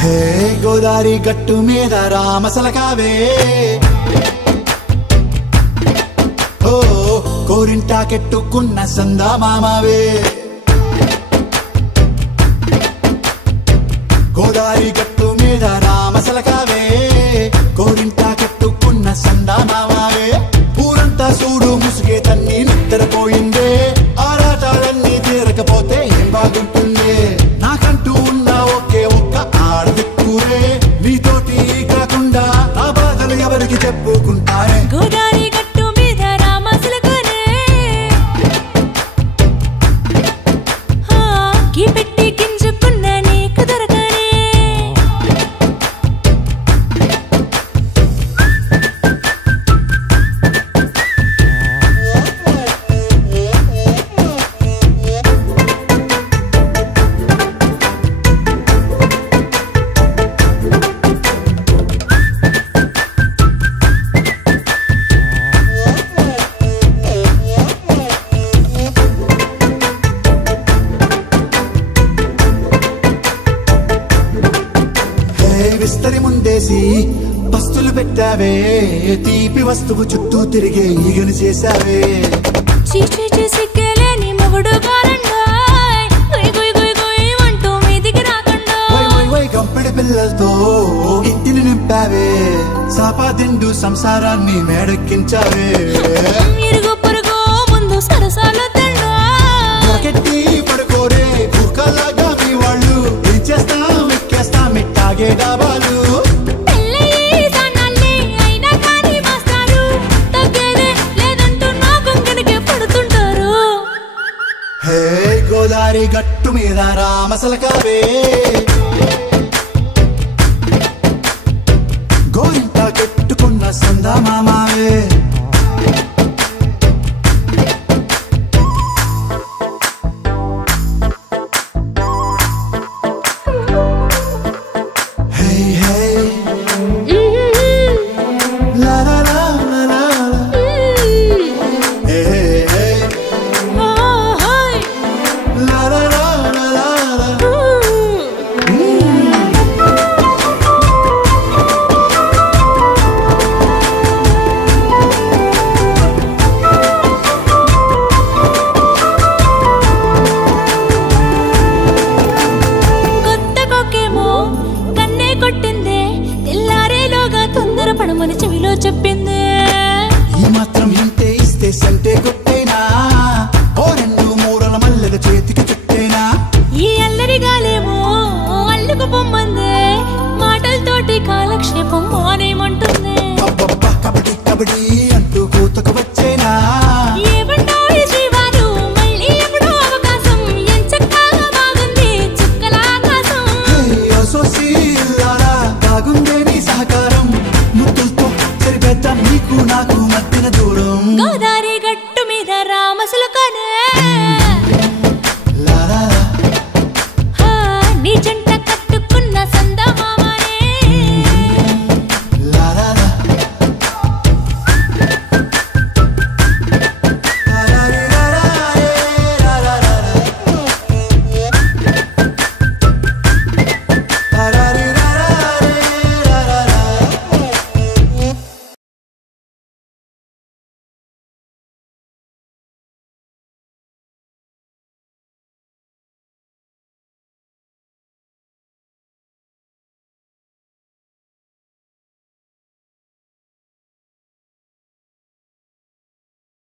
హే గోదారి గట్టు మీద రామసలకావే ఓ కోరింటాకెట్టుకున్న సందా మామావే గోదారి గట్టు మీద రామసలకావే కోరింటాకెట్టుకున్న సందా మామావే ఊరంతా చూడు ముసుగే తన్ని నిద్రపోయిందే ఆరాటాలన్నీ తీరకపోతే ఏం బాగుంటుంది నాకంటూ ఉన్న ఒకే ఒక్క ఆడదిక్కురే నీతోటి కాకుండా నా బాధలు ఎవరికి చెప్పుకుంటారే గోదారి గట్టు మీద రామసలకానే గీ పెట్టి గింజుకున్న నీకు దొరకనే విస్తరి ముందేసి పస్తులు పెట్టావే తీపి వస్తువు చుట్టూ తిరిగే ఈగను చేశావే చీచీ సిగ్గలేని మొగుడు గారండాయ్ గుయ్ గుయ్ గుయ్ గుయ్ అంటూ మీదికి రాకండా వై గంపెడి పిల్లలతో ఇంటిని నింపావే సాపాదిండు సంసారాన్ని మేడెక్కించావే ఇరుగు పొరుగు ముందు సరసాలు కెట్టి పడుకోరే కుక్కలాగా మీ వాళ్ళు ఏం చేస్తాం ఎక్కేస్తాం ఇట్టాగే డాబాలు హే గోదారి గట్టు మీద రామసలకావే గోరింటా కెట్టుకున్న సందా మామావే పడమని చెవిలో చెప్పింది ఈ మాత్రం ఇంటే ఇస్తే సంటే కొట్టేనా ఓ రెండు మూరల మల్లెల చేతికి చుట్టేనా ఈ అల్లరి గాలేమో అల్లుకు పొమ్మందే మాటలతోటి కాలక్షేపం మానేమంటుంది కబడ్డీ కబడ్డీ